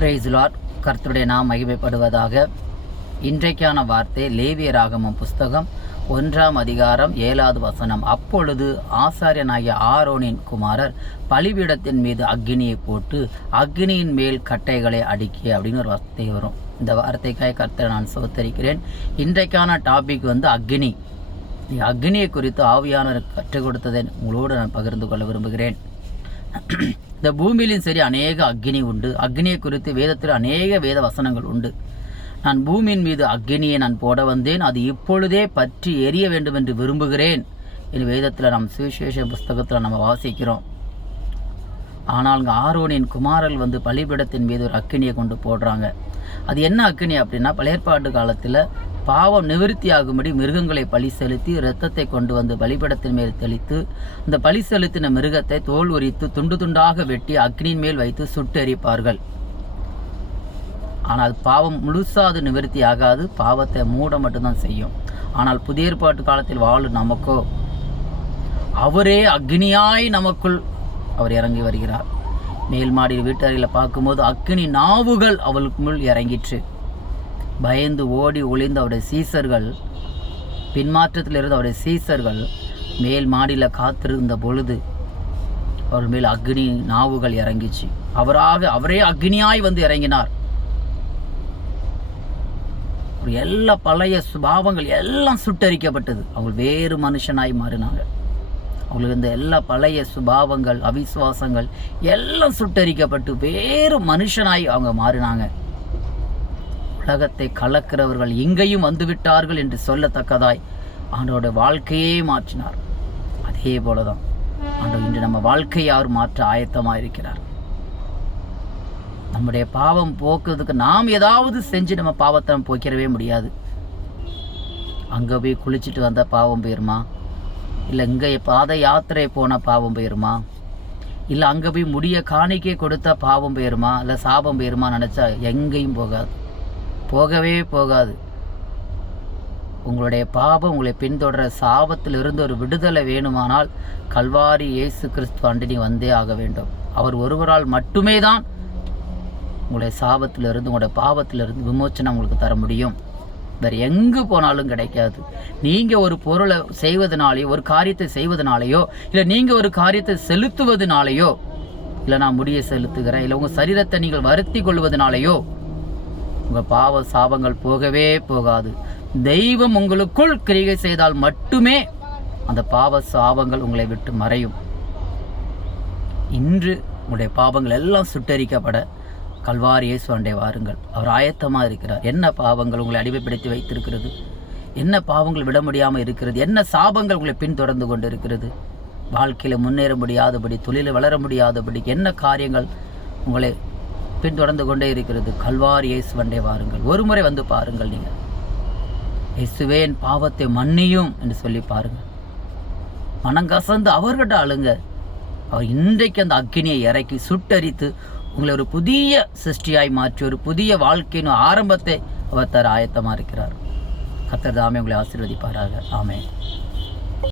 Price Lord. கர்த்தருடைய நாம் மகிமைப்படுவதாக. இன்றைக்கான வார்த்தை லேவியராகமம் புஸ்தகம் 1ஆம் அதிகாரம் 7வது வசனம். அப்பொழுது ஆசாரியனாகிய ஆரோனின் குமாரர் பலிபீடத்தின் மீது அக்கினியை போட்டு அக்கினியின் மேல் கட்டைகளை அடுக்கிய அப்படின்னு ஒரு வார்த்தை வரும். இந்த வார்த்தைக்காக கர்த்தரை நான் சோத்தரிக்கிறேன். இன்றைக்கான டாபிக் அக்கினி. அக்னியை குறித்து ஆவியானவர் கற்றுக் கொடுத்ததை உங்களோடு நான் பகிர்ந்து கொள்ள விரும்புகிறேன். இந்த பூமியிலும் சரி அநேக அக்னி உண்டு. அக்னியை குறித்து வேதத்தில் அநேக வேத வசனங்கள் உண்டு. நான் பூமியின் மீது அக்னியை நான் போட வந்தேன், அது இப்பொழுதே பற்றி எரிய வேண்டும் என்று விரும்புகிறேன் என்று வேதத்தில் நாம் சுவிசேஷ புஸ்தகத்தில் நம்ம வாசிக்கிறோம். ஆனால் ஆரோனின் குமாரர்கள் பலிபீடத்தின் மீது ஒரு அக்கினியை கொண்டு போடுறாங்க. அது என்ன அக்கினி அப்படின்னா, பழையற்பாட்டு காலத்தில் பாவம் நிவர்த்தியாகும்படி மிருகங்களை பலி செலுத்தி இரத்தத்தை கொண்டு பலிபீடத்தின் மேல் தெளித்து அந்த பலி செலுத்தின மிருகத்தை தோல் உரித்து துண்டு துண்டாக வெட்டி அக்னியின் மேல் வைத்து சுட்டெரிப்பார்கள். ஆனால் பாவம் முழுசாது நிவர்த்தி ஆகாது, பாவத்தை மூட மட்டும்தான் செய்யும். ஆனால் புதிய ஏற்பாட்டு காலத்தில் வாழும் நமக்கோ அவரே அக்னியாய் நமக்குள் அவர் இறங்கி வருகிறார். மேல் மாடியில் வீட்டறையில் பார்க்கும்போது அக்கினி நாவுகள் அவளுக்குள் இறங்கிற்று. பயந்து ஓடி ஒளிந்த அவருடைய சீசர்கள், பின்மாற்றத்தில் இருந்த அவருடைய சீசர்கள் மேல் மாடியில் காத்திருந்த பொழுது அவர் மேல் அக்னி நாவுகள் இறங்கிச்சு. அவரே அக்னியாய் இறங்கினார். எல்லா பழைய சுபாவங்கள் எல்லாம் சுட்டரிக்கப்பட்டது. அவங்க வேறு மனுஷனாய் மாறினாங்க. அவங்களுக்கு இந்த எல்லா பழைய சுபாவங்கள் அவிசுவாசங்கள் எல்லாம் சுட்டரிக்கப்பட்டு வேறு மனுஷனாய் அவங்க மாறினாங்க. உலகத்தை கலக்கிறவர்கள் இங்கேயும் வந்துவிட்டார்கள் என்று சொல்லத்தக்கதாய் ஆண்டவருடைய வாழ்க்கையே மாற்றினார். அதே போலதான் ஆண்டவர் இன்று நம்ம வாழ்க்கையை அவர் மாற்ற ஆயத்தமாக இருக்கிறார். நம்முடைய பாவம் போக்குறதுக்கு நாம் ஏதாவது செஞ்சு நம்ம பாவத்தை போக்கிறவே முடியாது. அங்கே போய் குளிச்சுட்டு வந்த பாவம் போயிருமா, இல்லை இங்கே பாத யாத்திரை போன பாவம் போயிருமா, இல்லை அங்கே போய் முடிய காணிக்கை கொடுத்த பாவம் போயிருமா, இல்லை சாபம் போயிருமா நினச்சா எங்கேயும் போகவே போகாது. உங்களுடைய பாவம் உங்களை பின்தொடர சாபத்தில் இருந்து ஒரு விடுதலை வேணுமானால் கல்வாரி இயேசு கிறிஸ்து அண்டி வந்தே ஆக வேண்டும். அவர் ஒருவரால் மட்டுமே தான் உங்களுடைய சாபத்திலிருந்து உங்களுடைய பாவத்திலிருந்து விமோச்சனம் உங்களுக்கு தர முடியும். வேறு எங்கு போனாலும் கிடைக்காது. நீங்கள் ஒரு பொருளை செய்வதனாலேயோ ஒரு காரியத்தை செய்வதனாலேயோ இல்லை நீங்கள் ஒரு காரியத்தை செலுத்துவதனாலேயோ இல்லை நான் முடிய செலுத்துகிறேன் இல்லை உங்கள் சரீரத்தை நீங்கள் வருத்தி கொள்வதனாலேயோ உங்கள் பாவ சாபங்கள் போகவே போகாது. தெய்வம் உங்களுக்குள் கிரியை செய்தால் மட்டுமே அந்த பாவ சாபங்கள் உங்களை விட்டு மறையும். இன்று உங்களுடைய பாவங்கள் எல்லாம் சுட்டரிக்கப்பட கல்வாரி இயேசு அண்டை வாருங்கள். அவர் ஆயத்தமாக இருக்கிறார். என்ன பாவங்கள் உங்களை அடிமைப்படுத்தி வைத்திருக்கிறது, என்ன பாவங்கள் விட முடியாமல் இருக்கிறது, என்ன சாபங்கள் உங்களை பின்தொடர்ந்து கொண்டு இருக்கிறது, வாழ்க்கையில் முன்னேற முடியாதபடி, தொழிலில் வளர முடியாதபடி என்ன காரியங்கள் உங்களை பின்தொடர்ந்து கொண்டே இருக்கிறது, கல்வாரி இயேசு அண்டை வாருங்கள். ஒரு முறை பாருங்கள். நீங்கள் இயேசுவே என் பாவத்தை மன்னியும் என்று சொல்லி பாருங்கள். மனங்கசந்து அவர்கிட்ட அழுங்க. அவர் இன்றைக்கு அந்த அக்கினியை இறக்கி சுட்டரித்து உங்களை ஒரு புதிய சிருஷ்டியாய் மாற்றி ஒரு புதிய வாழ்க்கையின் ஆரம்பத்தை அவர் தர ஆயத்தமாக இருக்கிறார். கர்த்தர் தாமே உங்களை ஆசீர்வதிப்பாராக. ஆமென்.